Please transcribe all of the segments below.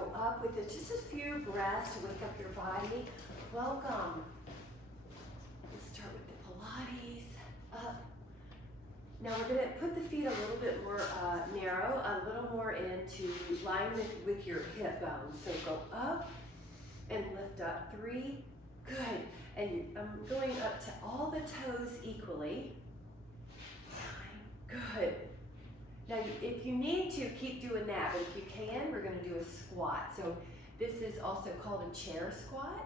go up with just a few breaths to wake up your body. Welcome. Let's start with the Pilates. Up. Now we're going to put the feet a little bit more narrow, a little more into line with your hip bones. So go up and lift up. 3. Good. And I'm going up to all the toes equally. 9. Good. Now, if you need to, keep doing that, but if you can, we're going to do a squat. So this is also called a chair squat.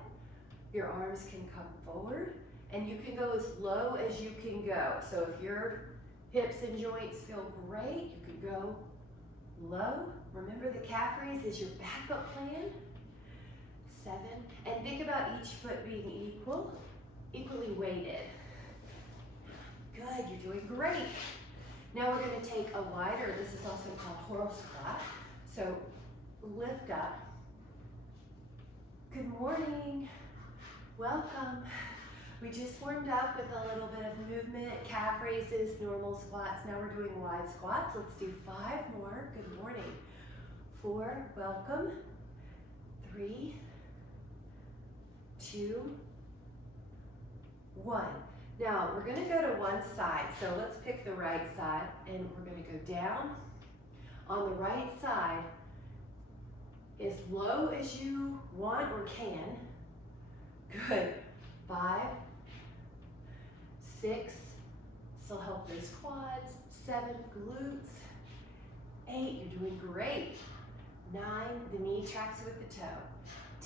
Your arms can come forward, and you can go as low as you can go. So if your hips and joints feel great, you can go low. Remember, the calf raise is your backup plan. 7. And think about each foot being equally weighted. Good, you're doing great. Now we're going to take a wider, this is also called worh squat. So lift up. Good morning. Welcome. We just warmed up with a little bit of movement, calf raises, normal squats. Now we're doing wide squats. Let's do 5 more. Good morning. 4, welcome. 3, 2, 1. Now, we're going to go to one side, so let's pick the right side, and we're going to go down. On the right side, as low as you want or can. Good. 5, 6, this will help those quads. 7, glutes. 8, you're doing great. 9, the knee tracks with the toe.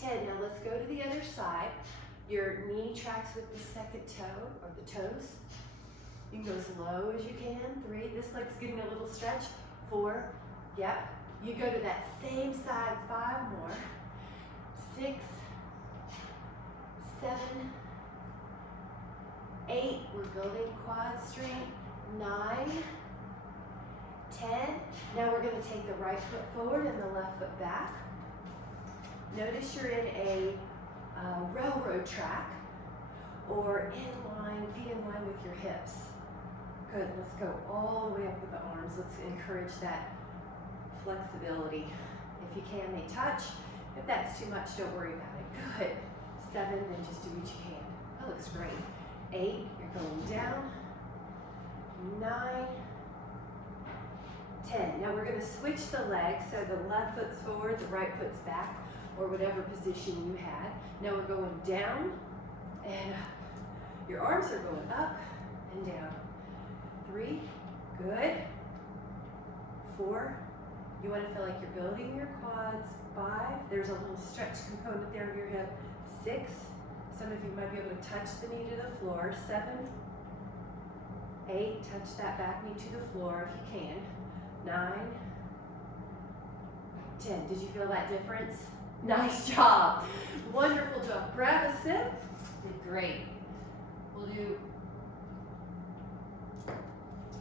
10, now let's go to the other side. Your knee tracks with the second toe, or the toes. You can go as low as you can. 3, this leg's getting a little stretch. 4, yep. You go to that same side, 5 more. 6, 7, 8, we're building quad strength. 9, 10. Now we're gonna take the right foot forward and the left foot back. Notice you're in a railroad track or feet in line with your hips. Good, let's go all the way up with the arms. Let's encourage that flexibility. If you can, they touch. If that's too much, don't worry about it. Good. 7, then just do what you can. That looks great. 8, you're going down. 9, 10. Now we're going to switch the legs, so the left foot's forward, the right foot's back, or whatever position you had. Now we're going down and up. Your arms are going up and down. 3, good. 4, you want to feel like you're building your quads. 5, there's a little stretch component there of your hip. 6, some of you might be able to touch the knee to the floor. 7, 8, touch that back knee to the floor if you can. 9, 10, did you feel that difference? Nice job. Wonderful job. Grab a sip. Did great. We'll do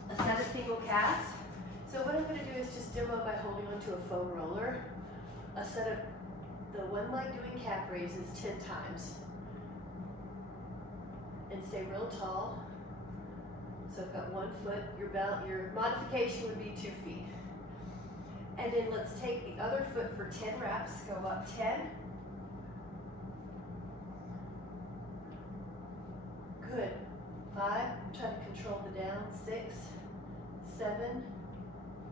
a set of single calves. So what I'm going to do is just demo by holding onto a foam roller. A set of the one leg doing calf raises 10 times. And stay real tall. So I've got 1 foot. Your modification would be 2 feet. And then let's take the other foot for 10 reps. Go up 10. Good. 5. Try to control the down. 6, 7,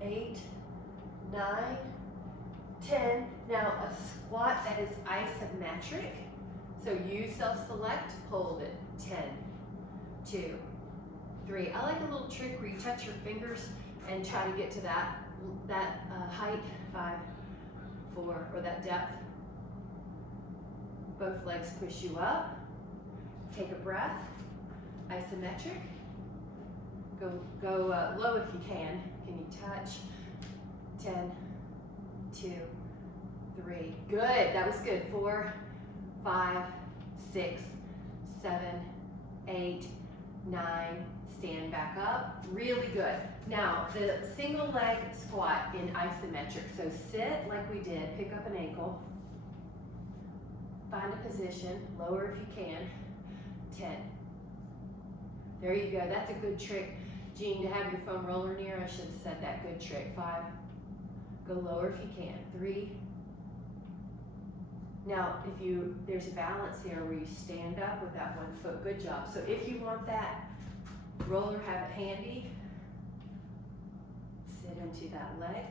8, 9, 10. Now a squat that is isometric. So you self-select, hold it. 10, 2, 3. I like a little trick where you touch your fingers and try to get to that height. 5, 4, or that depth. Both legs push you up. Take a breath. Isometric. Go low if you can. Can you touch? 10, 2, 3. Good. That was good. 4, 5, 6, 7, 8, 9. Stand back up. Really good. Now, the single leg squat in isometric. So sit like we did. Pick up an ankle. Find a position. Lower if you can. 10. There you go. That's a good trick, Jean, to have your foam roller near. I should have said that. Good trick. 5. Go lower if you can. 3, Now, there's a balance there where you stand up with that one foot. Good job. So if you want that roller, have it handy. Sit into that leg.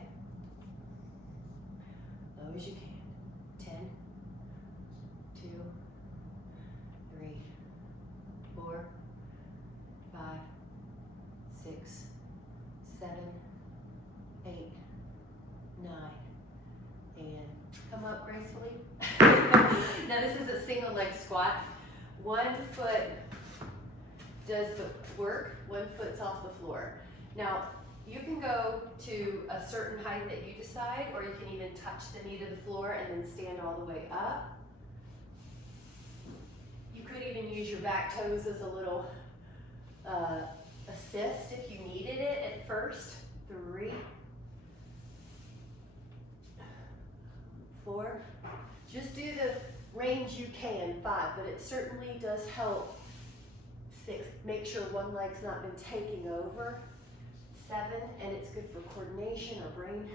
Low as you can. 10, 2, 3, 4, 5, 6, 7, 8, 9, and come up gracefully. Now this is a single leg squat. One foot does the work, one foot's off the floor. Now you can go to a certain height that you decide, or you can even touch the knee to the floor and then stand all the way up. You could even use your back toes as a little assist if you needed it at first. 3, 4, just do the range you can. 5, but it certainly does help. 6, make sure one leg's not been taking over. 7, and it's good for coordination or brain.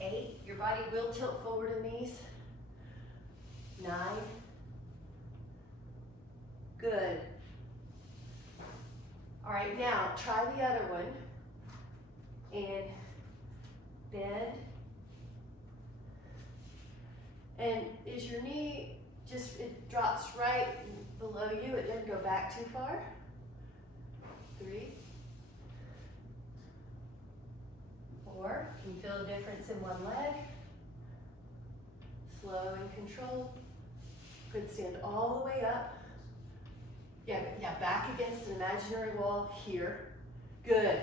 8, your body will tilt forward in these. 9, good. All right, now try the other one and bend. And is your knee just, it drops right below you, it doesn't go back too far. 3, 4, can you feel the difference in one leg? Slow and controlled. Good, stand all the way up. Yeah, back against an imaginary wall here. Good.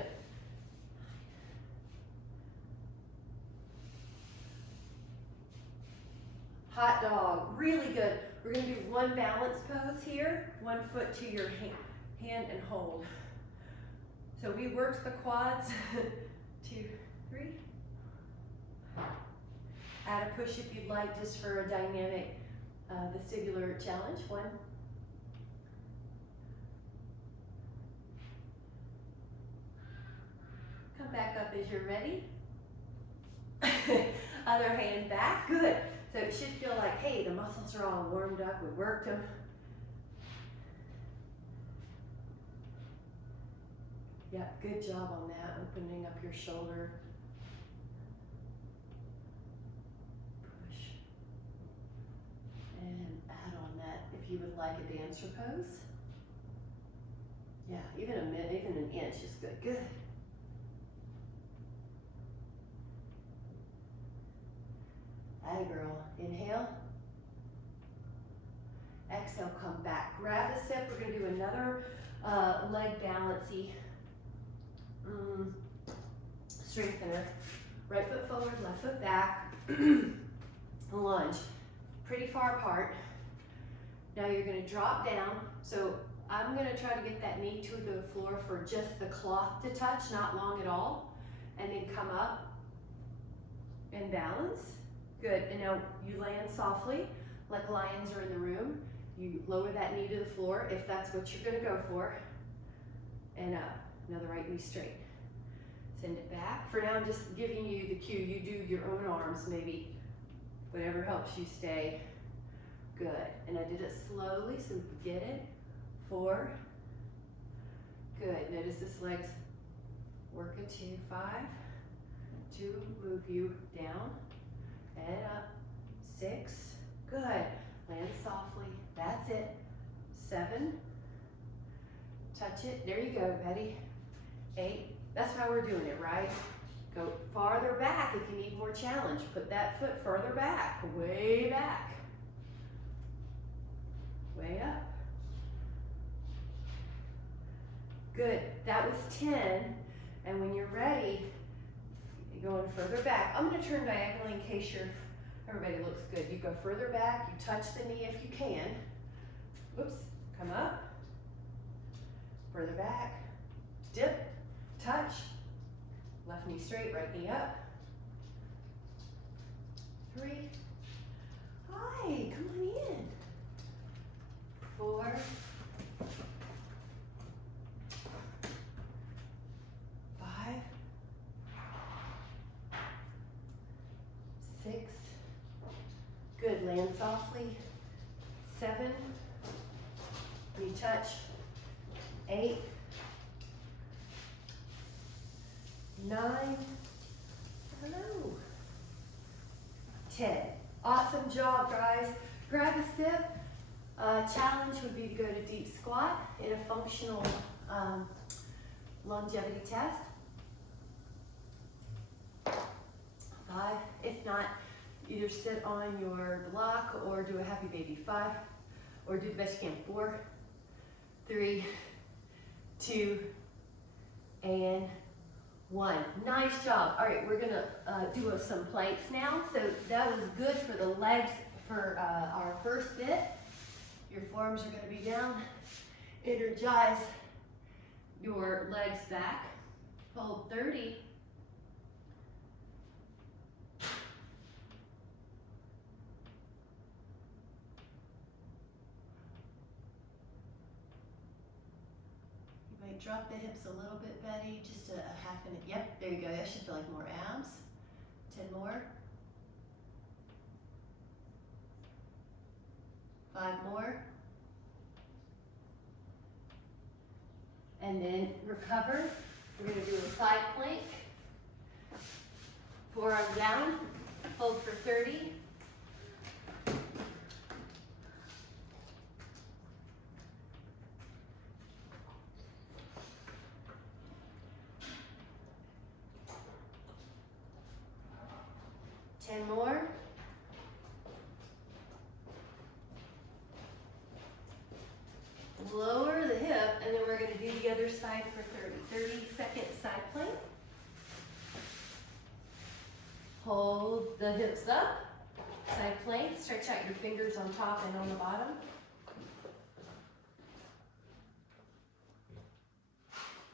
Hot dog, really good. We're gonna do one balance pose here, one foot to your hand and hold. So we worked the quads. 2, 3. Add a push if you'd like, just for a dynamic vestibular challenge. 1. Come back up as you're ready. Other hand back, good. So it should feel like, hey, the muscles are all warmed up, we worked them. Yeah, good job on that, opening up your shoulder. Push. And add on that if you would like a dancer pose. Yeah, even a minute, even an inch is good. Good. Atta girl. Inhale. Exhale, come back. Grab a sip. We're going to do another leg balancey strengthener. Right foot forward, left foot back. Lunge. Pretty far apart. Now you're going to drop down. So I'm going to try to get that knee to the floor for just the cloth to touch, not long at all. And then come up and balance. Good, and now you land softly, like lions are in the room. You lower that knee to the floor if that's what you're gonna go for. And up, now the right knee straight. Send it back. For now, I'm just giving you the cue. You do your own arms, maybe, whatever helps you stay. Good, and I did it slowly so we can get it. 4, good. Notice this leg's working. 2, 5, 2, move you down. And up. 6, good. Land softly, that's it. 7, touch it, there you go, ready. 8, that's how we're doing it, right? Go farther back if you need more challenge. Put that foot further back, way back. Way up. Good, that was 10, and when you're ready, going further back. I'm going to turn diagonally in case everybody looks good. You go further back, you touch the knee if you can. Oops, come up. Further back, dip, touch. Left knee straight, right knee up. 3. Hi, come on in. 4. 5. 6, Good, land softly. 7, knee touch. 8, 9, hello. 10. Awesome job, guys. Grab a sip. Challenge would be to go to deep squat in a functional longevity test. 5, if not, either sit on your block or do a happy baby. 5, or do the best you can. 4, 3, 2, and 1. Nice job. All right, we're gonna do some planks now. So that was good for the legs for our first bit. Your forearms are gonna be down. Energize your legs back. Hold 30. You might drop the hips a little bit, Betty, just a half minute. Yep, there you go. That should feel like more abs. 10 more. 5 more. And then recover. We're going to do a side plank. Forearm down. Hold for 30. More. Lower the hip, and then we're going to do the other side for 30. 30-second side plank. Hold the hips up. Side plank. Stretch out your fingers on top and on the bottom.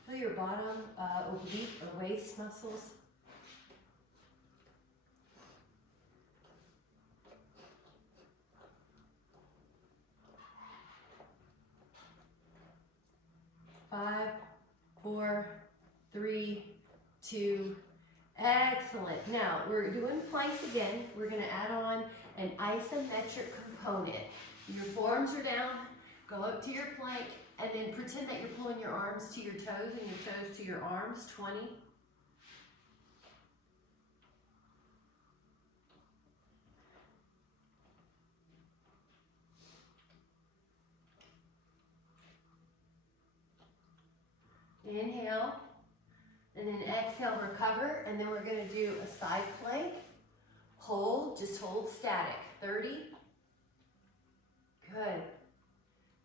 Feel your bottom oblique or waist muscles. Five, 4, 3, 2, excellent. Now we're doing planks again. We're going to add on an isometric component. Your forearms are down, go up to your plank, and then pretend that you're pulling your arms to your toes and your toes to your arms. 20. Inhale, and then exhale, recover, and then we're going to do a side plank. Hold, just hold static. 30. Good.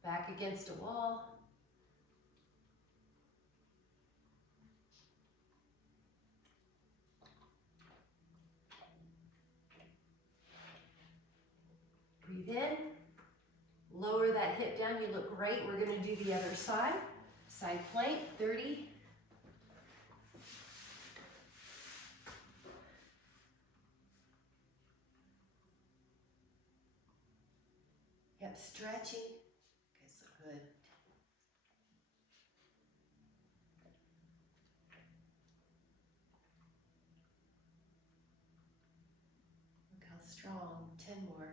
Back against a wall. Breathe in. Lower that hip down. You look great. We're going to do the other side. Side plank, 30. Yep, stretching. Okay, so good. Look how strong. 10 more.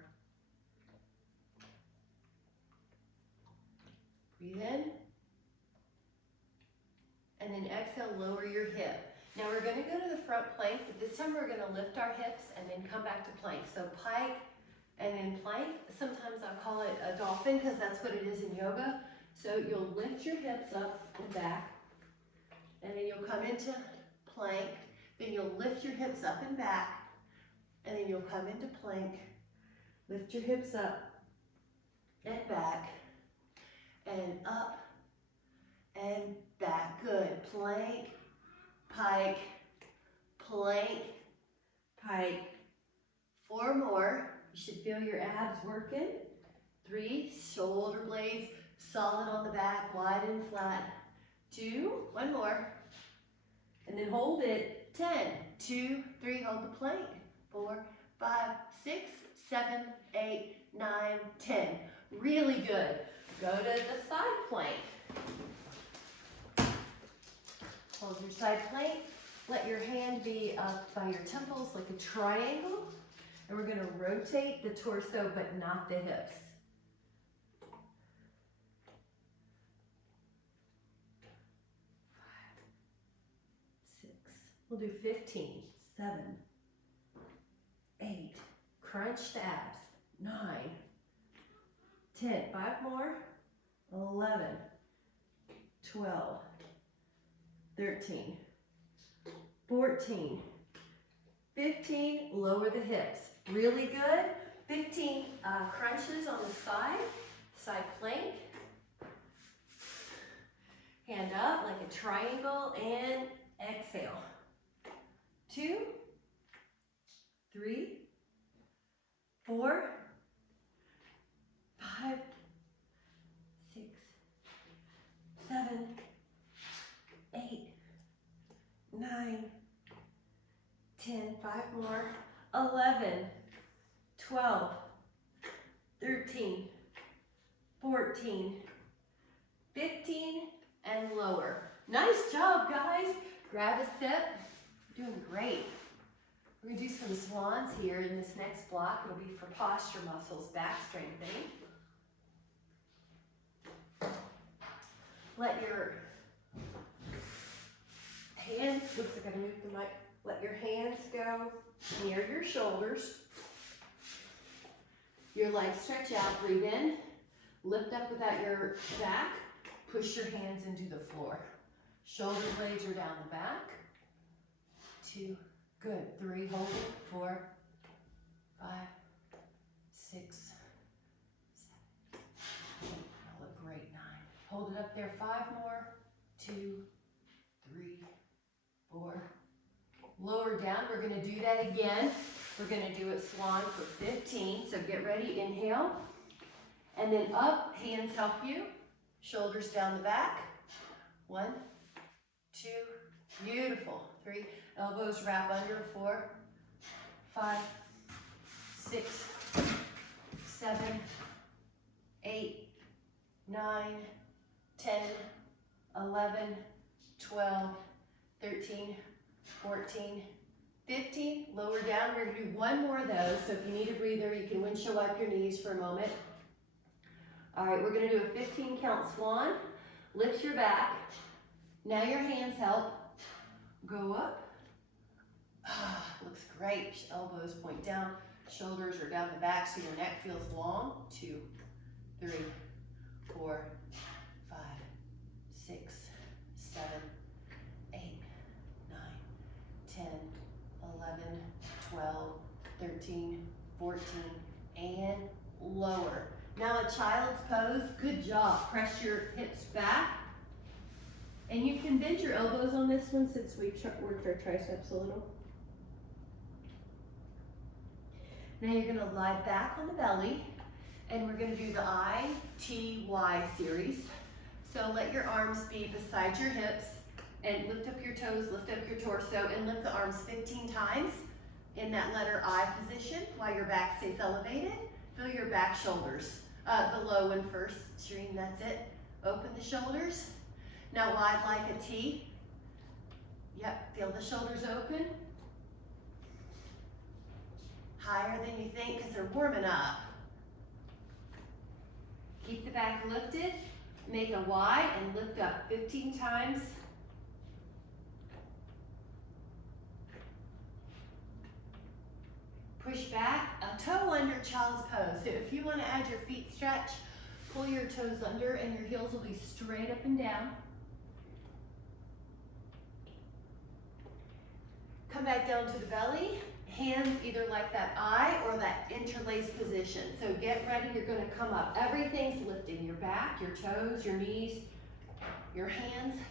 Breathe in. And then exhale, lower your hip. Now we're going to go to the front plank, but this time we're going to lift our hips and then come back to plank. So pike and then plank. Sometimes I call it a dolphin because that's what it is in yoga. So you'll lift your hips up and back, and then you'll come into plank. Then you'll lift your hips up and back, and then you'll come into plank. Lift your hips up and back, and up and back. Good. Plank, pike, plank, pike. 4 more. You should feel your abs working. 3, shoulder blades solid on the back, wide and flat. 2, 1 more. And then hold it. 10, 2, 3, hold the plank. 4, 5, 6, 7, 8, 9, 10. Really good. Go to the side plank. Hold your side plank. Let your hand be up by your temples like a triangle. And we're gonna rotate the torso, but not the hips. 5, 6, we'll do 15, 7, 8, crunch the abs, 9, 10, 5 more, 11, 12, 13, 14, 15, lower the hips. Really good. 15 crunches on the side plank. Hand up like a triangle and exhale. 2, 3, 4, 5, 6, 7, 8, 9, 10, 5 more, 11, 12, 13, 14, 15, and lower. Nice job, guys. Grab a sip. You're doing great. We're gonna do some swans here in this next block. It'll be for posture muscles, back strengthening. Let your hands, oops, I gotta move the mic. Let your hands go near your shoulders. Your legs stretch out, breathe in. Lift up without your back. Push your hands into the floor. Shoulder blades are down the back. 2, good. 3, hold it. 4, 5, 6, 7, 8. That'll look great. 9. Hold it up there. 5 more. 2, 3, 4. Lower down. We're going to do that again. We're going to do a swan for 15. So get ready. Inhale. And then up. Hands help you. Shoulders down the back. 1, 2. Beautiful. 3. Elbows wrap under. 4, 5, 6, 7, 8, 9, 10, 11, 12, 13, 14, 15. Lower down. We're going to do one more of those. So if you need a breather, you can windshield wipe your knees for a moment. All right, we're going to do a 15 count swan. Lift your back. Now your hands help. Go up. Looks great. Elbows point down. Shoulders are down the back so your neck feels long. 2, 3, 4, 5, 6, 7, 8, 9, 10, 11, 12, 13, 14, and lower. Now a child's pose. Good job. Press your hips back. And you can bend your elbows on this one since we've worked our triceps a little. Now you're going to lie back on the belly, and we're going to do the ITY series. So let your arms be beside your hips, and lift up your toes, lift up your torso, and lift the arms 15 times in that letter I position while your back stays elevated. Feel your back shoulders. The low one first, Shireen, that's it. Open the shoulders. Now wide like a T. Yep, feel the shoulders open. Higher than you think because they're warming up. Keep the back lifted. Make a Y and lift up 15 times. Push back, a toe under child's pose. So if you want to add your feet stretch, pull your toes under and your heels will be straight up and down. Come back down to the belly. Hands either like that I or that interlaced position. So get ready, you're going to come up. Everything's lifting. Your back, your toes, your knees, your hands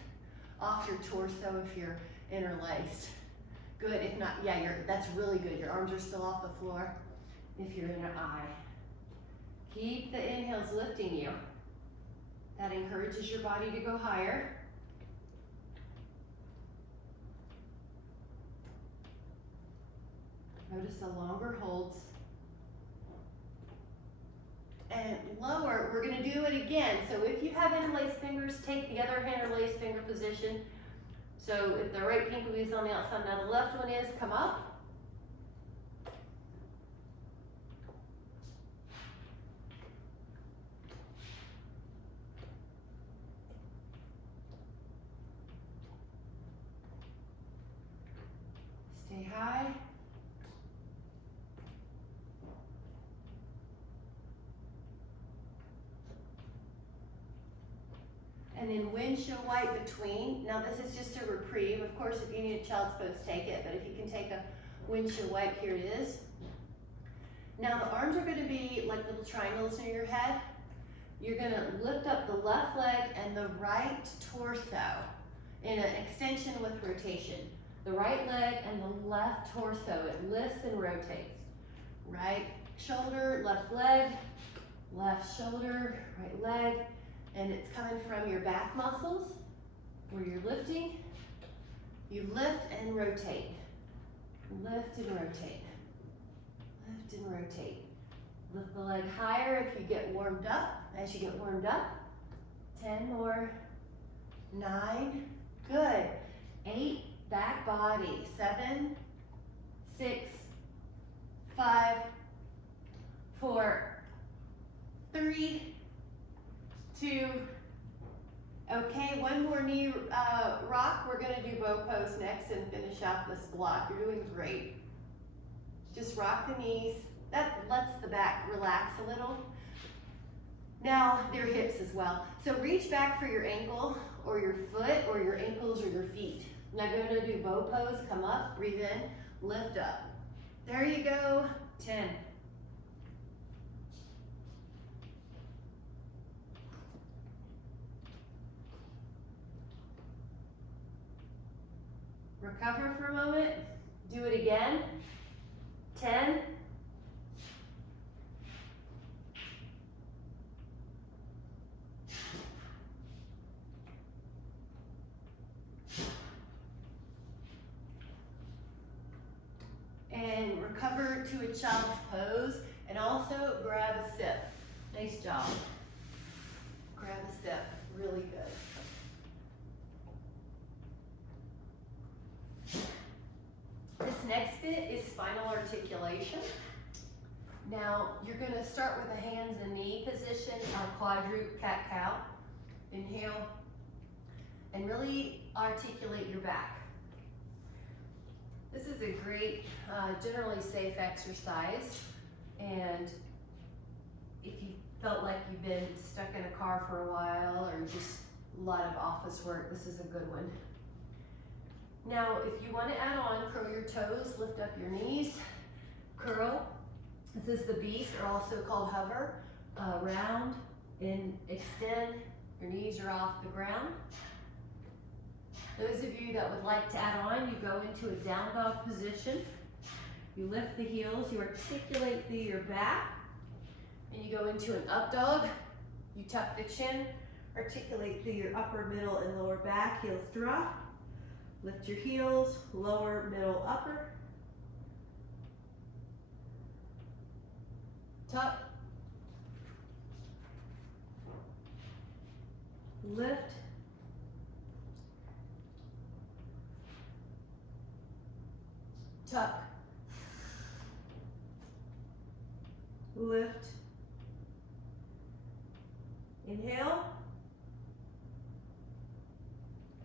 off your torso if you're interlaced. Good, if not, yeah, that's really good. Your arms are still off the floor if you're in an I. Keep the inhales lifting you. That encourages your body to go higher. Notice the longer holds. And lower, we're going to do it again. So if you have interlaced fingers, take the other interlaced finger position. So if the right pinky is on the outside, now the left one is, come up. Stay high. And then windshield wipe between. Now this is just a reprieve. Of course, if you need a child's pose, take it. But if you can take a windshield wipe, here it is. Now the arms are going to be like little triangles near your head. You're going to lift up the left leg and the right torso in an extension with rotation. The right leg and the left torso, it lifts and rotates. Right shoulder, left leg, left shoulder, right leg. And it's coming from your back muscles where you're lifting. You lift and rotate. Lift and rotate. Lift and rotate. Lift the leg higher if you get warmed up. As you get warmed up. 10 more. 9. Good. 8. Back body. 7. 6. 5. 4. 3. 2. Okay, one more knee rock. We're gonna do bow pose next and finish out this block. You're doing great. Just rock the knees. That lets the back relax a little. Now, your hips as well. So reach back for your ankle or your foot or your ankles or your feet. Now go to do bow pose. Come up, breathe in, lift up. There you go, 10. Recover for a moment. Do it again. 10. And recover to a child's pose and also grab a sip. Nice job. Grab a sip. Really good. This next bit is spinal articulation. Now, you're going to start with a hands and knee position, our quadruped cat-cow. Inhale, and really articulate your back. This is a great, generally safe exercise, and if you felt like you've been stuck in a car for a while or just a lot of office work, this is a good one. Now, if you want to add on, curl your toes, lift up your knees, curl. This is the beast, or also called hover. Round and extend. Your knees are off the ground. Those of you that would like to add on, you go into a down dog position. You lift the heels, you articulate through your back, and you go into an up dog. You tuck the chin, articulate through your upper, middle, and lower back. Heels drop. Lift your heels, lower, middle, upper. Tuck. Lift. Tuck. Lift. Inhale.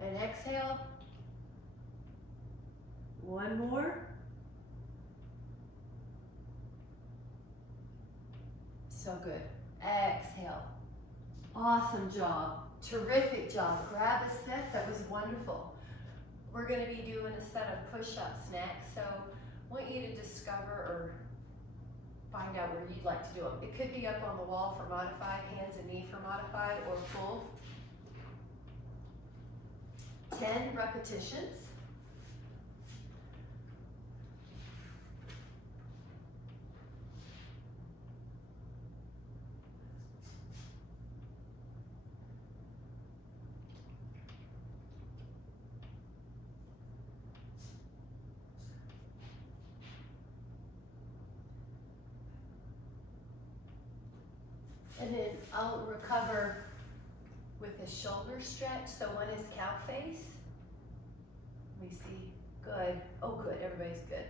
And exhale. One more. So good. Exhale. Awesome job. Terrific job. Grab a sip. That was wonderful. We're going to be doing a set of push-ups next, so I want you to discover or find out where you'd like to do them. It could be up on the wall for modified, hands and knee for modified, or full. 10 repetitions. And then I'll recover with a shoulder stretch. So one is cow face. Let me see. Good. Oh, good. Everybody's good.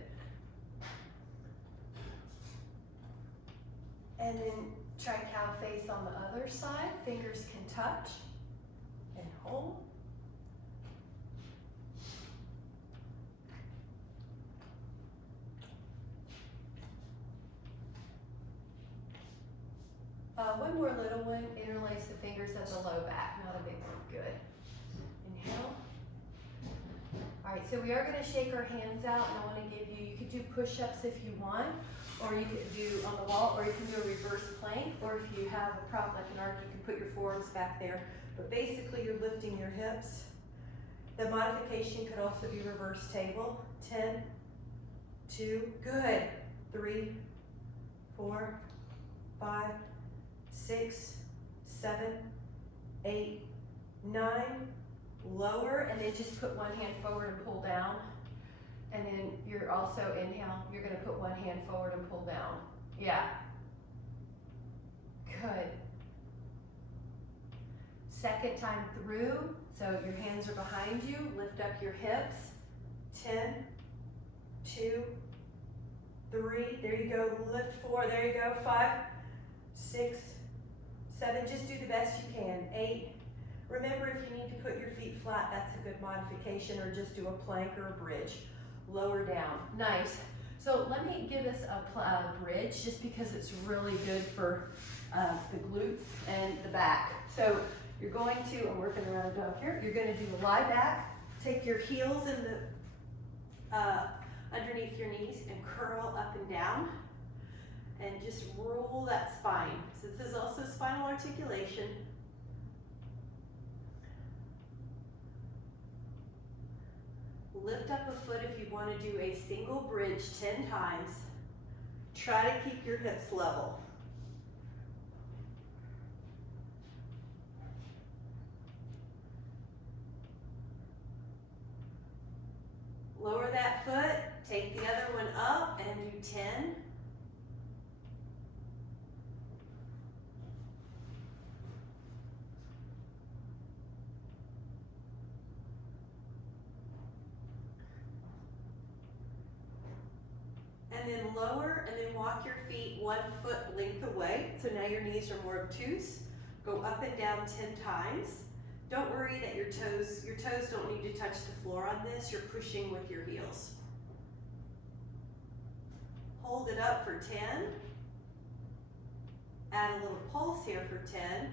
And then try cow face on the other side. Fingers can touch and hold. One more little one. Interlace the fingers at the low back. Not a big one. Good. Inhale. All right, so we are going to shake our hands out, and I want to give you, you could do push-ups if you want, or you could do on the wall, or you can do a reverse plank, or if you have a problem like an arc, you can put your forearms back there. But basically, you're lifting your hips. The modification could also be reverse table. 10, 2, good. 3, 4, 5, 6, 7, 8, 9. Lower, and then just put one hand forward and pull down. And then you're also, inhale, you're going to put one hand forward and pull down. Yeah. Good. Second time through, so your hands are behind you, lift up your hips. 10, 2, 3, there you go, lift 4, there you go, 5, 6, 7, just do the best you can, 8. Remember, if you need to put your feet flat, that's a good modification, or just do a plank or a bridge. Lower down. Nice. So let me give us a bridge, just because it's really good for the glutes and the back. So you're going to, I'm working around a dog here, you're going to do a lie back, take your heels in the underneath your knees and curl up and down, and just roll that spine. So this is also spinal articulation. Lift up a foot if you want to do a single bridge 10 times. Try to keep your hips level. Lower that foot, take the other one up and do 10. And then lower, and then walk your feet 1 foot length away. So now your knees are more obtuse. Go up and down 10 times. Don't worry that your toes don't need to touch the floor on this. You're pushing with your heels. Hold it up for 10. Add a little pulse here for 10.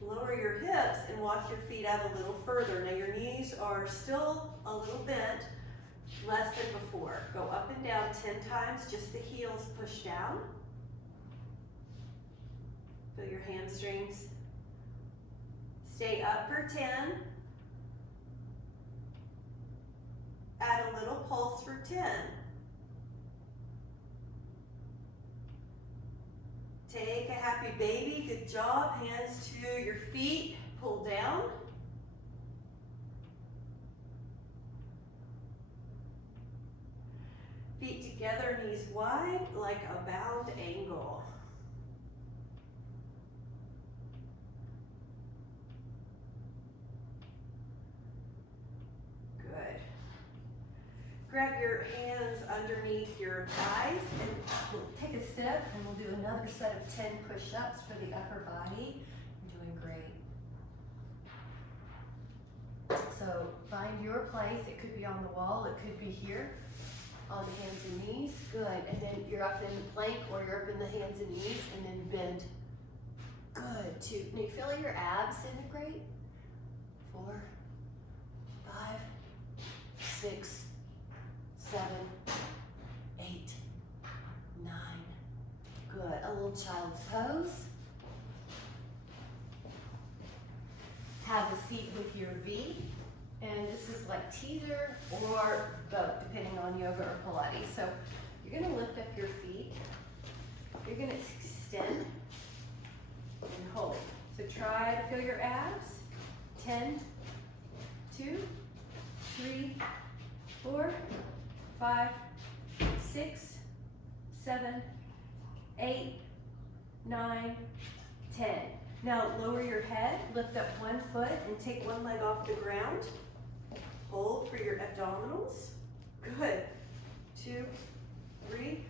Lower your hips and walk your feet out a little further. Now your knees are still a little bent, less than before. Go up and down 10 times, just the heels push down. Feel your hamstrings. Stay up for 10. Add a little pulse for 10. Take a happy baby, good job. Hands to your feet, pull down. Feet together, knees wide, like a bound angle. Good. Grab your hands underneath your thighs and we'll take a step and we'll do another set of 10 push-ups for the upper body. You're doing great. So find your place. It could be on the wall, it could be here on the hands and knees. Good. And then you're up in the plank or you're up in the hands and knees and then bend. Good. 2. Now you feel like your abs integrate. 4, 5, 6, 7, 8, 9. Good. A little child's pose. Have a seat with your V. And this is like teeter or both, depending on yoga or Pilates. So you're going to lift up your feet. You're going to extend and hold. So try to feel your abs. 10, 2, 3, 4, 5, 6, 7, 8, 9, 10. Now lower your head, lift up 1 foot and take 1 leg off the ground. Hold for your abdominals. Good. 2, 3,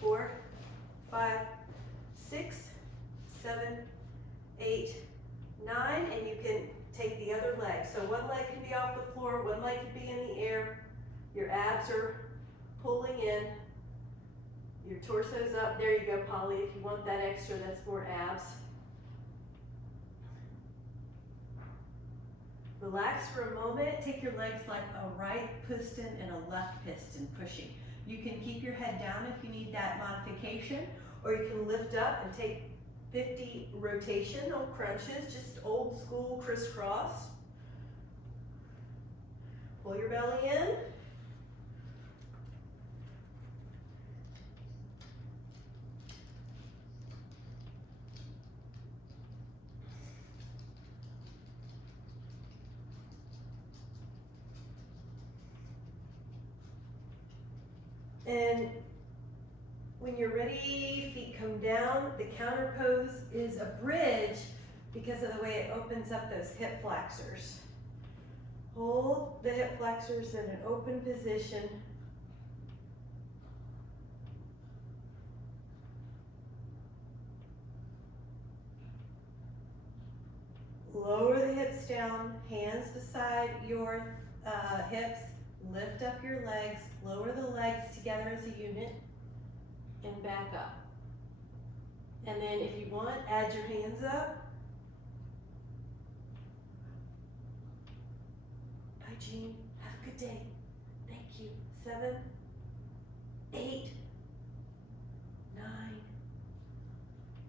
4, 5, 6, 7, 8, 9, and you can take the other leg. So 1 leg can be off the floor, 1 leg can be in the air. Your abs are pulling in. Your torso's up. There you go, Polly. If you want that extra, that's more abs. Relax for a moment. Take your legs like a right piston and a left piston pushing. You can keep your head down if you need that modification, or you can lift up and take 50 rotational crunches, just old school crisscross. Pull your belly in. And when you're ready, feet come down. The counter pose is a bridge because of the way it opens up those hip flexors. Hold the hip flexors in an open position. Lower the hips down, hands beside your hips. Lift up your legs, lower the legs together as a unit, and back up. And then if you want, add your hands up. Bye, Jean. Have a good day. Thank you. 7, 8, 9.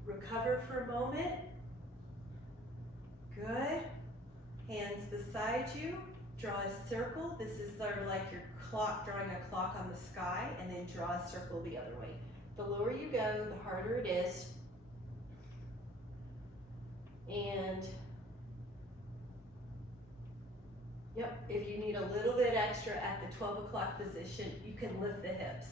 Recover for a moment. Good. Hands beside you. Draw a circle. This is sort of like your clock, drawing a clock on the sky, and then draw a circle the other way. The lower you go, the harder it is. And yep, if you need a little bit extra at the 12 o'clock position, you can lift the hips.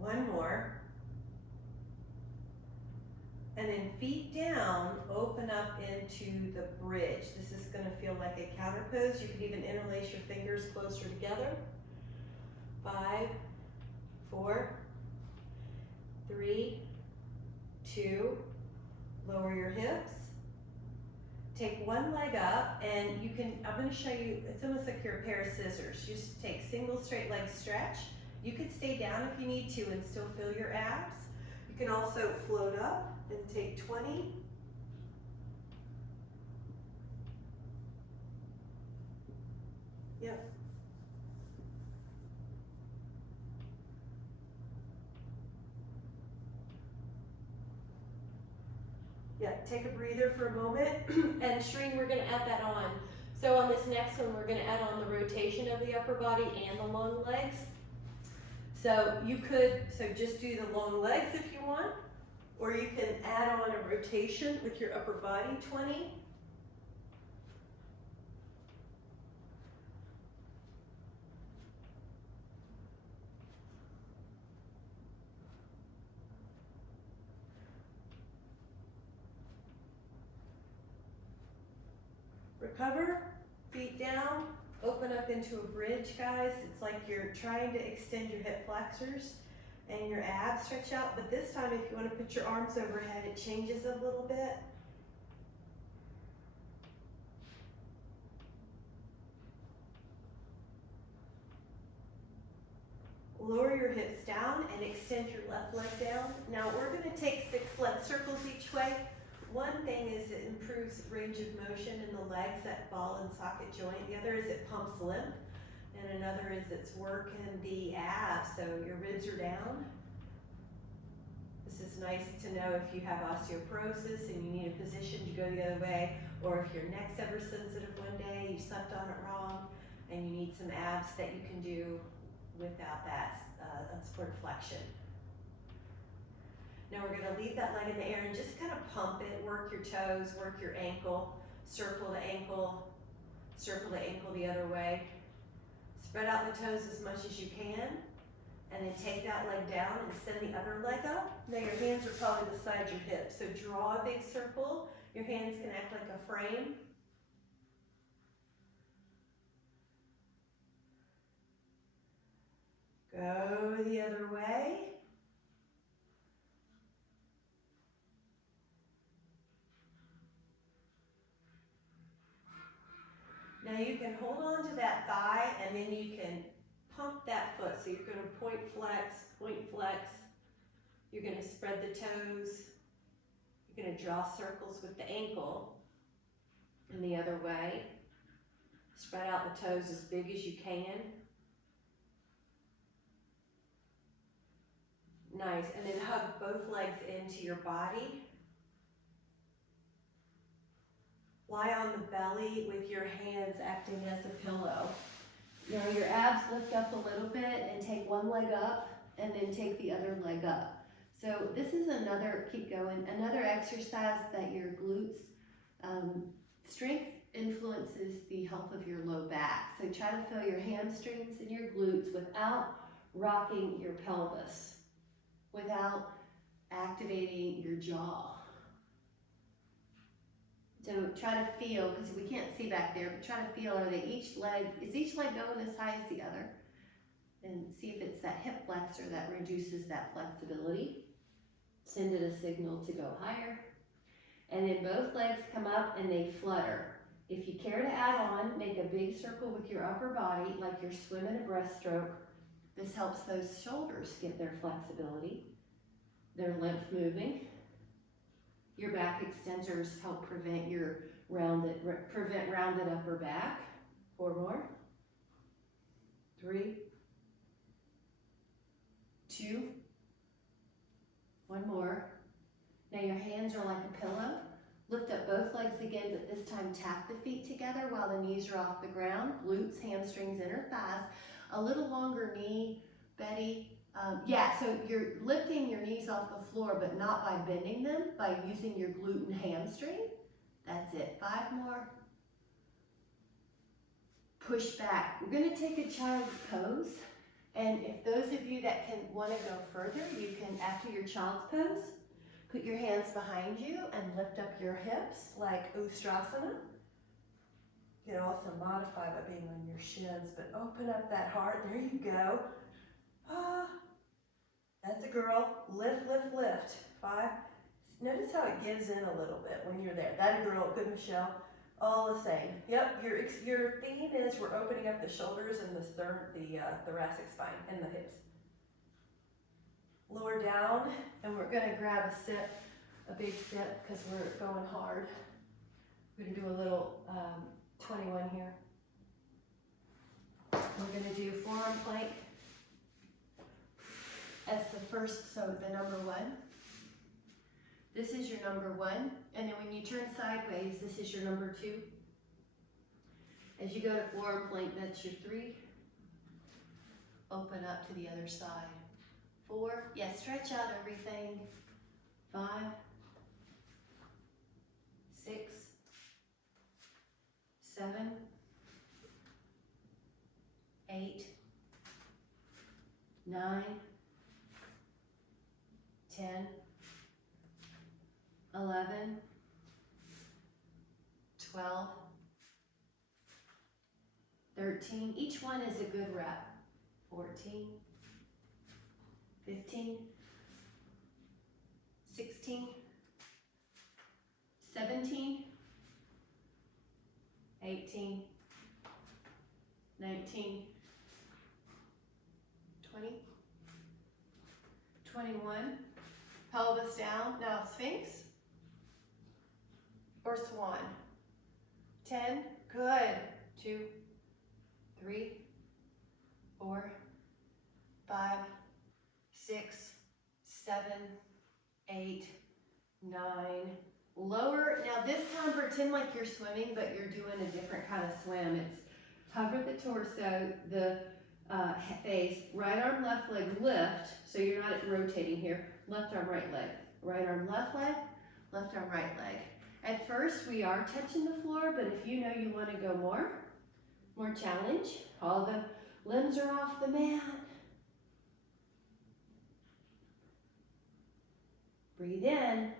One more. And then feet down, open up into the bridge. This is going to feel like a counter pose. You can even interlace your fingers closer together. 5, 4, 3, 2, lower your hips. Take one leg up, and you can, I'm going to show you, it's almost like you're a pair of scissors. You just take single straight leg stretch. You can stay down if you need to and still feel your abs. You can also float up and take 20. Yep. Yeah, take a breather for a moment. And Shreen, we're gonna add that on. So on this next one, we're gonna add on the rotation of the upper body and the long legs. So you could, just do the long legs if you want, or you can add on a rotation with your upper body, 20. Recover, feet down, open up into a bridge, guys. It's like you're trying to extend your hip flexors and your abs stretch out, but this time if you want to put your arms overhead, it changes a little bit. Lower your hips down and extend your left leg down. Now we're going to take 6 leg circles each way. One thing is it improves range of motion in the legs, that ball and socket joint. The other is it pumps lymph. And another is it's working the abs, so your ribs are down. This is nice to know if you have osteoporosis and you need a position to go the other way, or if your neck's ever sensitive one day, you slept on it wrong, and you need some abs that you can do without that upward flexion. Now we're going to leave that leg in the air and just kind of pump it, work your toes, work your ankle, circle the ankle the other way. Spread out the toes as much as you can, and then take that leg down and send the other leg up. Now your hands are probably beside your hips, so draw a big circle. Your hands can act like a frame. Go the other way. Now you can hold on to that thigh and then you can pump that foot. So you're gonna point flex. You're gonna spread the toes. You're gonna draw circles with the ankle. And the other way. Spread out the toes as big as you can. Nice, and then hug both legs into your body. Lie on the belly with your hands acting as a pillow. Now your abs lift up a little bit and take one leg up and then take the other leg up. So this is another, keep going, another exercise that your glutes, strength influences the health of your low back. So try to feel your hamstrings and your glutes without rocking your pelvis, without activating your jaw. So try to feel, because we can't see back there, but try to feel, are they is each leg going as high as the other? And see if it's that hip flexor that reduces that flexibility. Send it a signal to go higher. And then both legs come up and they flutter. If you care to add on, make a big circle with your upper body like you're swimming a breaststroke. This helps those shoulders get their flexibility, their lymph moving. Your back extensors help prevent rounded upper back. 4 more. 3, 2, 1 more. Now your hands are like a pillow. Lift up both legs again, but this time tap the feet together while the knees are off the ground. Glutes, hamstrings, inner thighs. A little longer knee, Betty. So you're lifting your knees off the floor, but not by bending them, by using your glute and hamstring. That's it. 5 more. Push back. We're going to take a child's pose. And if those of you that want to go further, you can, after your child's pose, put your hands behind you and lift up your hips like Ustrasana. You can also modify by being on your shins, but open up that heart. There you go. That's a girl. Lift, lift, lift. 5. Notice how it gives in a little bit when you're there. That a girl. Good, Michelle. All the same. Yep. Your theme is we're opening up the shoulders and the thoracic spine and the hips. Lower down, and we're going to grab a big sip because we're going hard. We're going to do a little 21 here. We're going to do forearm plank as the first, so the number 1. This is your number 1, and then when you turn sideways, this is your number 2. As you go to forearm plank, that's your 3. Open up to the other side. 4, stretch out everything. 5, 6, 7, 8, 9, 10, 11, 12, 13. Each one is a good rep. 14, 15, 16, 17, 18, 19, 20, 21, pelvis down. Now Sphinx or Swan. 10, good. 2, 3, 4, 5, 6, 7, 8, 9. Lower. Now this time pretend like you're swimming, but you're doing a different kind of swim. It's hover the torso, the face, right arm, left leg, lift. So you're not rotating here. Left arm, right leg. Right arm, left leg, left arm, right leg. At first we are touching the floor, but if you know you want to go more challenge, all the limbs are off the mat. Breathe in.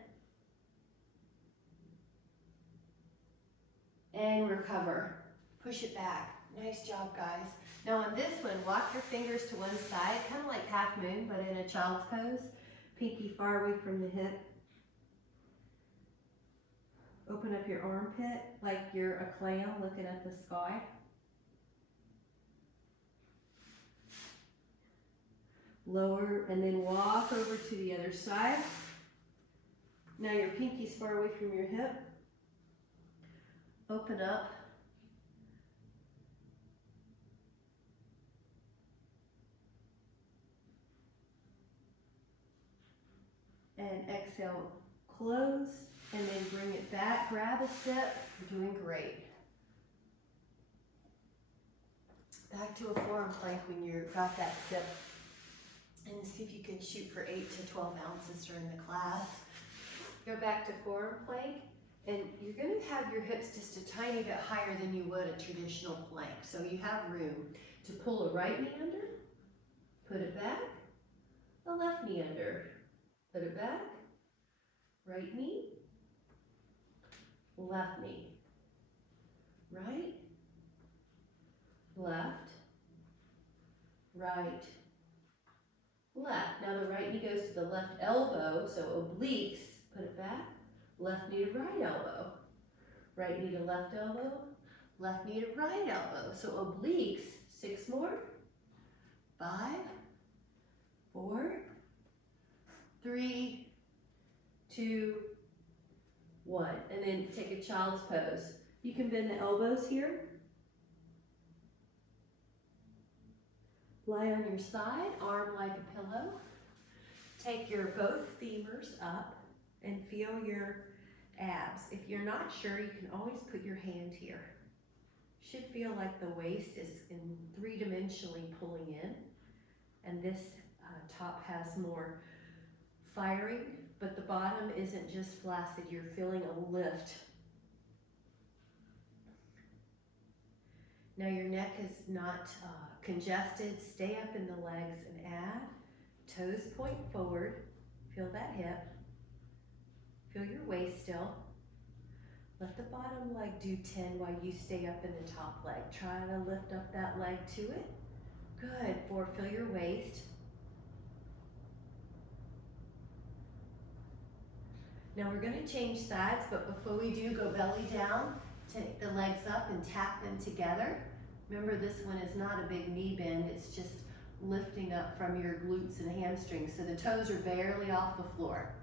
And recover. Push it back. Nice job, guys. Now on this one, walk your fingers to one side, kind of like half moon, but in a child's pose. Pinky far away from the hip. Open up your armpit like you're a clown looking at the sky. Lower and then walk over to the other side. Now your pinky's far away from your hip. Open up. And exhale, close, and then bring it back. Grab a sip. You're doing great. Back to a forearm plank when you've got that sip. And see if you can shoot for 8 to 12 ounces during the class. Go back to forearm plank, and you're going to have your hips just a tiny bit higher than you would a traditional plank. So you have room to pull a right knee under, put it back, a left knee under, put it back, right knee, left knee, right, left, right, left. Now the right knee goes to the left elbow, so obliques, put it back, left knee to right elbow, right knee to left elbow, left knee to right elbow. So obliques, 6 more, 5, 4, 3, 2, 1. And then take a child's pose. You can bend the elbows here. Lie on your side, arm like a pillow. Take your both femurs up and feel your abs. If you're not sure, you can always put your hand here. Should feel like the waist is in 3-dimensionally pulling in. And this top has more firing, but the bottom isn't just flaccid. You're feeling a lift. Now your neck is not congested. Stay up in the legs and add. Toes point forward. Feel that hip. Feel your waist still. Let the bottom leg do 10 while you stay up in the top leg. Try to lift up that leg to it. Good. 4, feel your waist. Now we're going to change sides, but before we do, go belly down. Take the legs up and tap them together. Remember, this one is not a big knee bend. It's just lifting up from your glutes and hamstrings. So the toes are barely off the floor.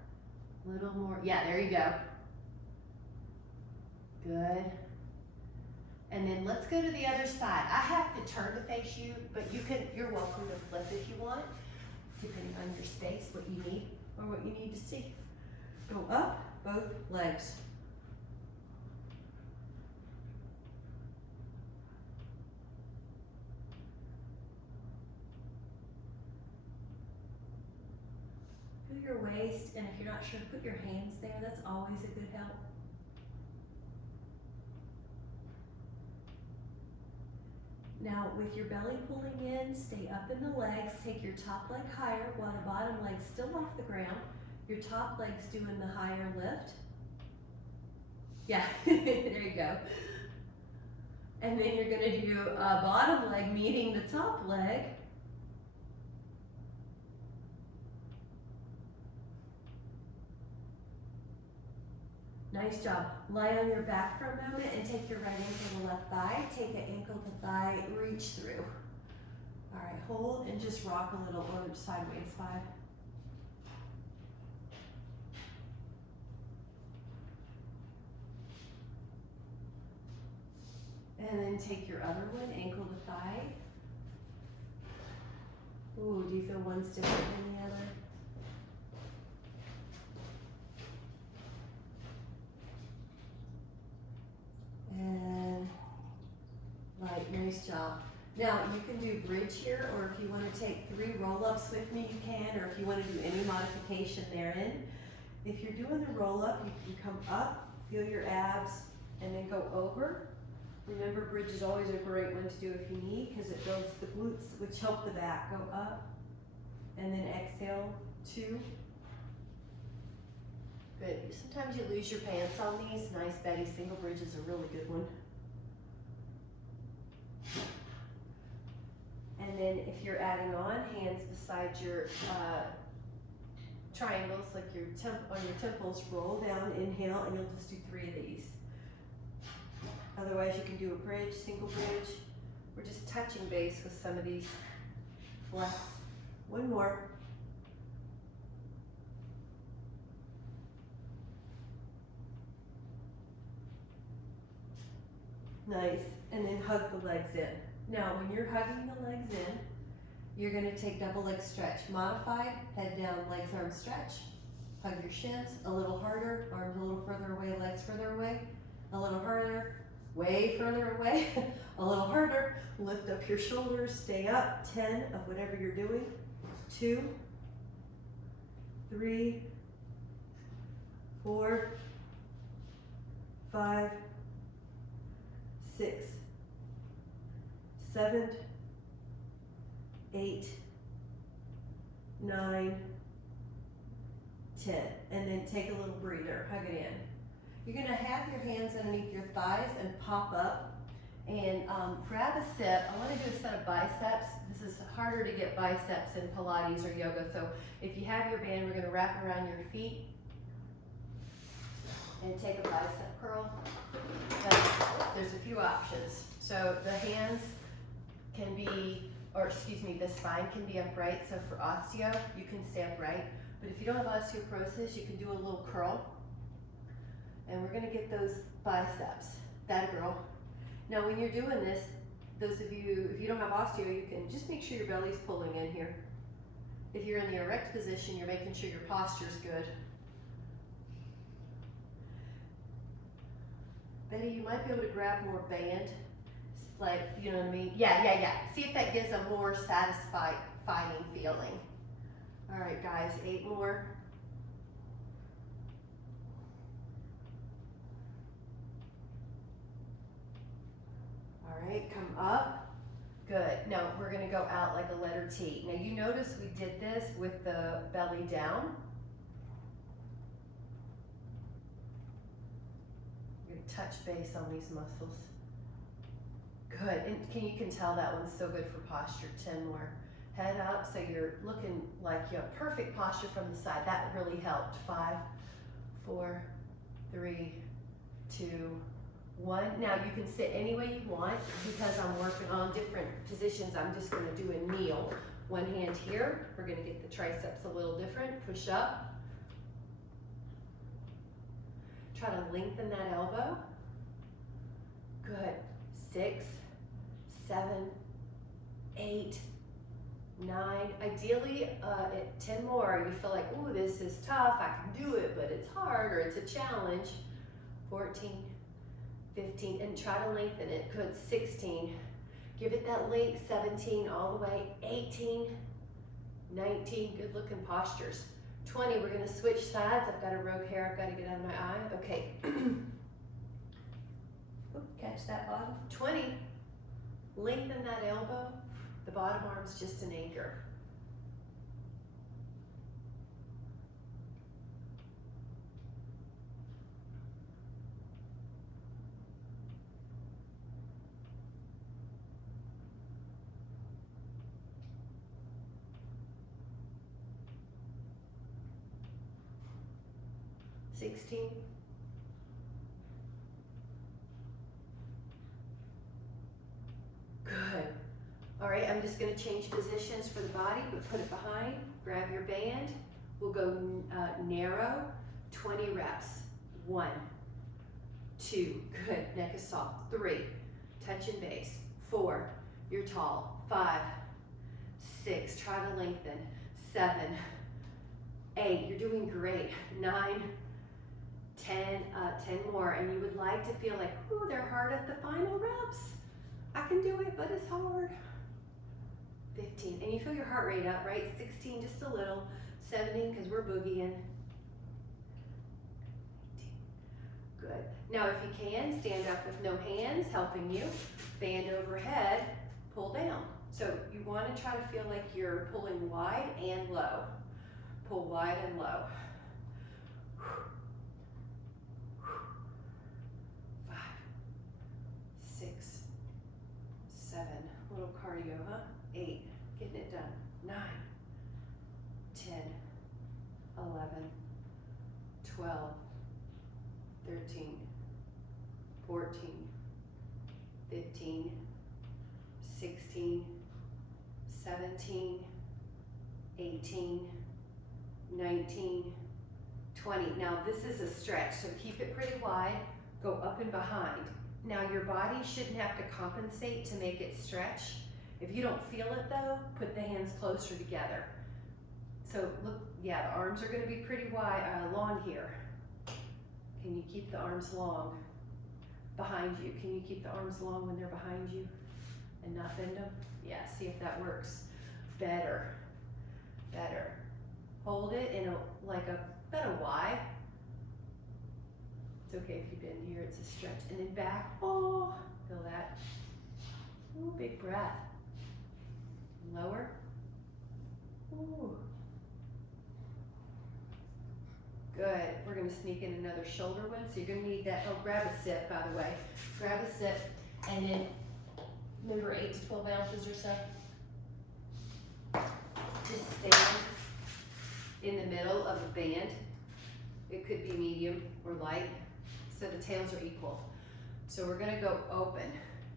A little more. Yeah, there you go. Good. And then let's go to the other side. I have to turn to face you, but you're welcome to flip if you want, depending on your space, what you need or what you need to see. Go up, both legs. Feel your waist, and if you're not sure, put your hands there. That's always a good help. Now, with your belly pulling in, stay up in the legs. Take your top leg higher while the bottom leg's still off the ground. Your top leg's doing the higher lift. Yeah, there you go. And then you're gonna do a bottom leg meeting the top leg. Nice job. Lie on your back for a moment and take your right ankle to left thigh. Take an ankle to thigh, reach through. All right, hold and just rock a little or sideways 5. And then take your other one, ankle to thigh. Ooh, do you feel one's different than the other? And light, nice job. Now you can do bridge here, or if you want to take 3 roll-ups with me, you can, or if you want to do any modification therein. If you're doing the roll-up, you can come up, feel your abs, and then go over. Remember, bridge is always a great one to do if you need, because it builds the glutes, which help the back. Go up, and then exhale, 2. Good. Sometimes you lose your pants on these. Nice, Betty. Single bridge is a really good one. And then if you're adding on, hands beside your triangles like your on your temples. Roll down, inhale, and you'll just do 3 of these. Otherwise, you can do a bridge, single bridge. We're just touching base with some of these flex. 1 more. Nice. And then hug the legs in. Now, when you're hugging the legs in, you're going to take double leg stretch. Modified, head down, legs, arms stretch. Hug your shins a little harder, arms a little further away, legs further away. A little harder, way further away. A little harder. Lift up your shoulders, stay up. 10 of whatever you're doing. 2, 3, 4, 5, 6, 7, 8, 9, 10. And then take a little breather, hug it in. You're gonna have your hands underneath your thighs and pop up and grab a sip. I wanna do a set of biceps. This is harder to get biceps in Pilates or yoga. So if you have your band, we're gonna wrap around your feet and take a bicep curl. There's a few options. So the hands can be, or excuse me, the spine can be upright. So for osteo, you can stay upright. But if you don't have osteoporosis, you can do a little curl. And we're gonna get those biceps. That girl. Now when you're doing this, those of you, if you don't have osteo, you can just make sure your belly's pulling in here. If you're in the erect position, you're making sure your posture's good. Betty, you might be able to grab more band, like, you know what I mean? Yeah. See if that gives a more satisfying feeling. All right, guys, 8 more. All right, come up. Good. Now we're gonna go out like a letter T. Now you notice we did this with the belly down. Touch base on these muscles. Good, and you can tell that one's so good for posture. 10 more. Head up, so you're looking like you have perfect posture from the side. That really helped. 5, 4, 3, 2, 1. Now you can sit any way you want because I'm working on different positions. I'm just gonna do a kneel. One hand here. We're gonna get the triceps a little different. Push up. Try to lengthen that elbow. Good. 6, 7, 8, 9. Ideally, at 10 more, you feel like, ooh, this is tough. I can do it, but it's hard or it's a challenge. 14, 15, and try to lengthen it. Good. 16. Give it that length. 17 all the way. 18, 19. Good looking postures. 20, we're gonna switch sides. I've got a rogue hair, I've got to get out of my eye. Okay. Oop, catch that bottom. 20, lengthen that elbow. The bottom arm's just an anchor. $16. Good. All right, I'm just gonna change positions for the body, but put it behind, grab your band. We'll go narrow, 20 reps. 1, 2, good, neck is soft. 3, touch and base. 4, you're tall. 5, 6, try to lengthen. 7, 8, you're doing great. 9, 10 more, and you would like to feel like, ooh, they're hard at the final reps. I can do it, but it's hard. 15, and you feel your heart rate up, right? 16, just a little. 17, because we're boogieing. 18. Good. Now, if you can, stand up with no hands helping you. Band overhead, pull down. So you want to try to feel like you're pulling wide and low. Pull wide and low. 5, 6, 7, a little cardio, huh? 8, getting it done. 9, 10, 12, 13, 14, 15, 16, 17, 18, 19, 20. Now this is a stretch, so keep it pretty wide, go up and behind. Now your body shouldn't have to compensate to make it stretch. If you don't feel it though, put the hands closer together. So look, yeah, the arms are gonna be pretty wide, long here. Can you keep the arms long behind you? Can you keep the arms long when they're behind you and not bend them? Yeah, see if that works. Better, better. Hold it in about a Y. It's okay if you bend here, it's a stretch. And then back, oh, feel that. Ooh, big breath. Lower. Ooh. Good. We're going to sneak in another shoulder one. So you're going to need that. Oh, grab a sip, by the way. Grab a sip. And then, remember 8 to 12 ounces or so. Just stand in the middle of a band. It could be medium or light. So the tails are equal. So we're going to go open.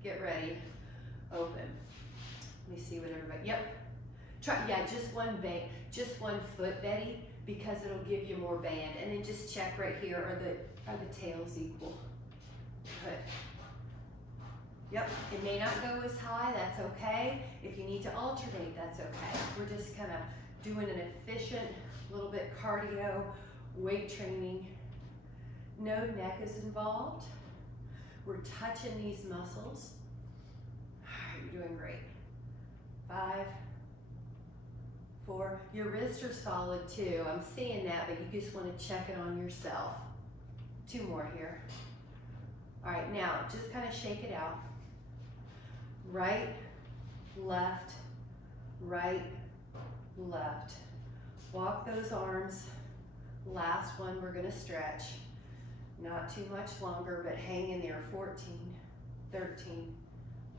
Get ready. Open. Let me see what everybody, yep. Try, yeah, just one band, just one foot, Betty, because it'll give you more band. And then just check right here, are the tails equal? Good. Yep, it may not go as high, that's okay. If you need to alternate, that's okay. We're just kind of doing an efficient, little bit cardio, weight training. No neck is involved. We're touching these muscles. All right, you're doing great. 5, 4, your wrists are solid too. I'm seeing that, but you just want to check it on yourself. 2 more here. All right, now just kind of shake it out. Right, left, right, left. Walk those arms. Last one, we're gonna stretch. Not too much longer, but hang in there. 14, 13,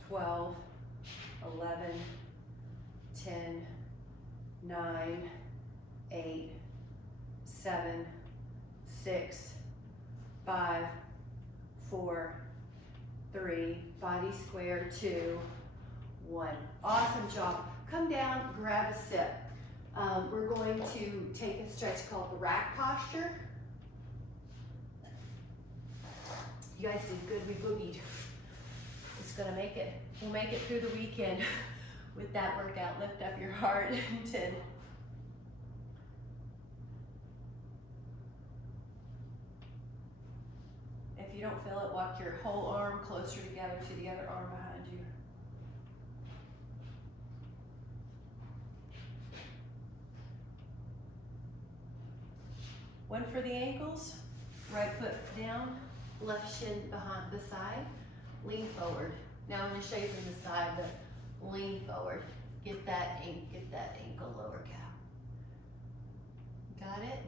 12, 11, 10, 9, 8, 7, 6, 5, 4, 3, body square, 2, 1. Awesome job. Come down, grab a sip. We're going to take a stretch called the rack posture. You guys did good, we boogied. It's gonna make it, we'll make it through the weekend with that workout. Lift up your heart. 10. If you don't feel it, walk your whole arm closer together to the other arm behind you. One for the ankles, right foot down, left shin behind the side, lean forward. Now I'm going to show you from the side, but lean forward. Get that ankle lower calf. Got it?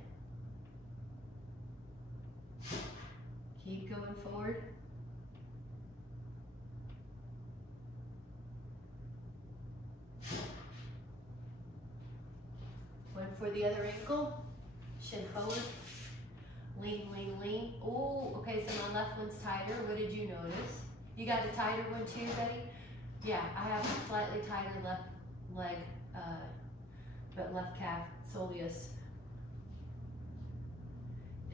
Keep going forward. One for the other ankle. Shin forward. Lean, lean, lean. Oh, okay, so my left one's tighter. What did you notice? You got a tighter one too, Betty? Yeah, I have a slightly tighter left leg, but left calf, soleus.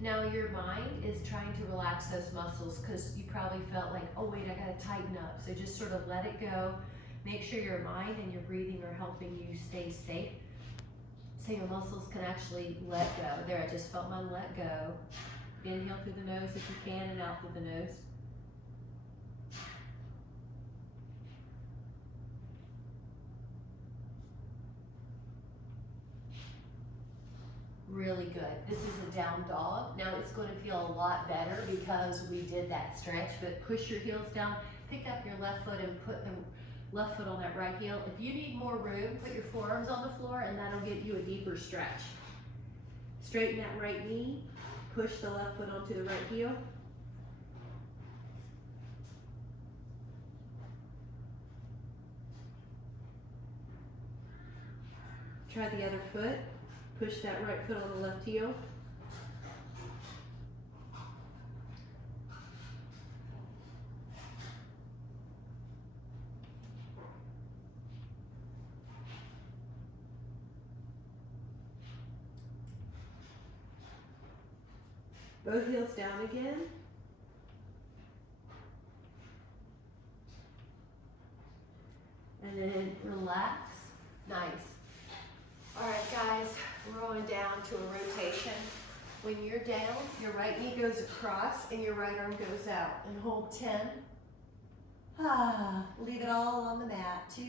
Now your mind is trying to relax those muscles because you probably felt like, oh wait, I gotta tighten up. So just sort of let it go. Make sure your mind and your breathing are helping you stay safe. So your muscles can actually let go. There, I just felt mine let go. Inhale through the nose if you can and out through the nose. Really good. This is a down dog. Now it's going to feel a lot better because we did that stretch, but push your heels down, pick up your left foot and put the left foot on that right heel. If you need more room, put your forearms on the floor and that'll get you a deeper stretch. Straighten that right knee, push the left foot onto the right heel. Try the other foot. Push that right foot on the left heel. Both heels down again. And then relax. Nice. All right, guys, we're going down to a rotation. When you're down, your right knee goes across and your right arm goes out. And hold 10. Leave it all on the mat. 2.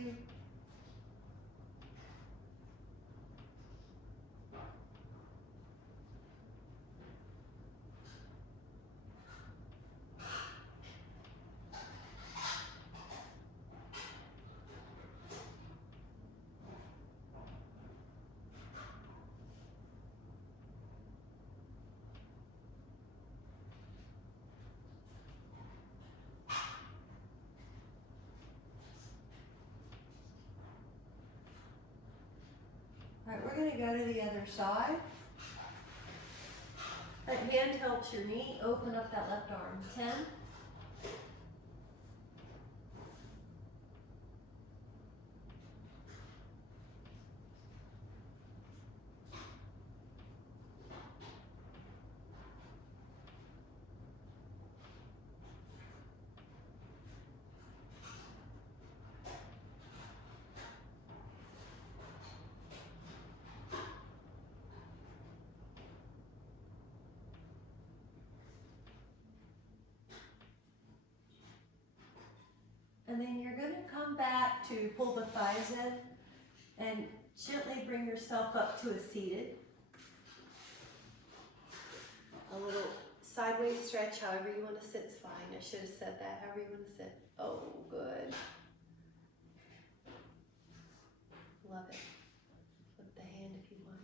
All right, we're gonna go to the other side. That hand helps your knee, open up that left arm. 10. And then you're going to come back to pull the thighs in and gently bring yourself up to a seated. A little sideways stretch, however you want to sit is fine. I should have said that, however you want to sit. Oh, good. Love it. Flip the hand if you want.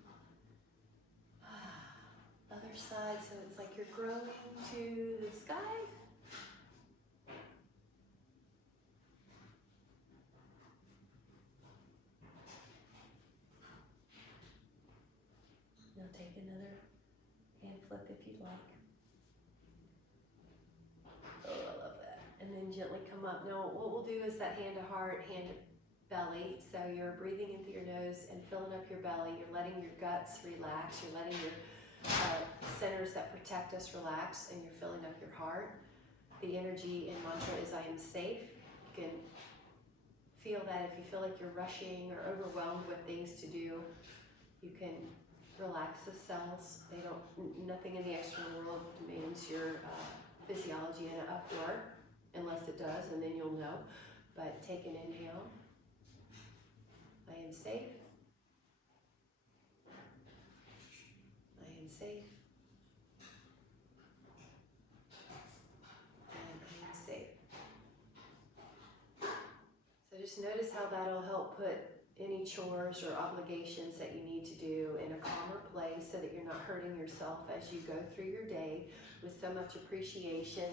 Other side, so it's like you're growing to the sky. Now take another hand flip if you'd like. Oh, I love that. And then gently come up. Now what we'll do is that hand to heart, hand to belly. So you're breathing in through your nose and filling up your belly. You're letting your guts relax. You're letting your centers that protect us relax, and you're filling up your heart. The energy and mantra is I am safe. You can feel that if you feel like you're rushing or overwhelmed with things to do, you can relax the cells. They don't, nothing in the external world demands your physiology in an uproar, unless it does, and then you'll know. But take an inhale. I am safe. I am safe. And I am safe. So just notice how that'll help put any chores or obligations that you need to do in a calmer place so that you're not hurting yourself as you go through your day with so much appreciation.